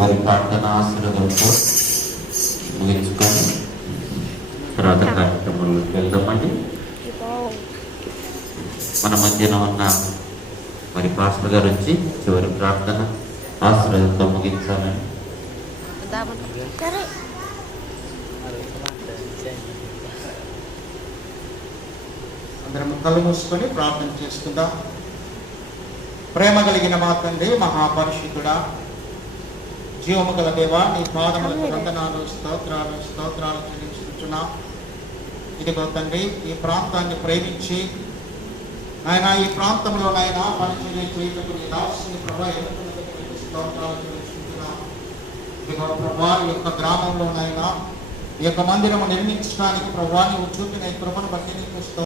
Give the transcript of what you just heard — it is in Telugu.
వారి ప్రార్థన ఆశీర్వాదంతో ముగించుకొని తర్వాత కార్యక్రమంలోకి వెళ్దామండి. మన మధ్యన ఉన్న మరి పాస్టర్ గారు వచ్చి చివరి ప్రార్థన ఆశీర్వాదంతో ముగించాలని. అందరం కళ్ళు మూసుకొని ప్రార్థన చేసుకుందాం. ప్రేమ కలిగిన మా తండ్రి, మహాపరిశుద్ధుడా, జీవము గల దేవా, నీ పాదములకు వందనాలు, స్తోత్రాలు చెల్లించుకుంటున్నా. ఇదిగో తండ్రి, ఈ ప్రాంతాన్ని ప్రేమించి ఆయన ఈ ప్రాంతంలోనైనా పరిచర్య చేయటకు నీ దాసుని ప్రభా ఎన్నుకున్నందుకు స్తోత్రాలు చెల్లించుకుంటున్నా. ఇదిగో ప్రభా, ఈ యొక్క గ్రామంలోనైనా ఈ యొక్క మందిరము నిర్మించడానికి ప్రభా నీవు చూపిన ఈ కృపను బట్టి నీకు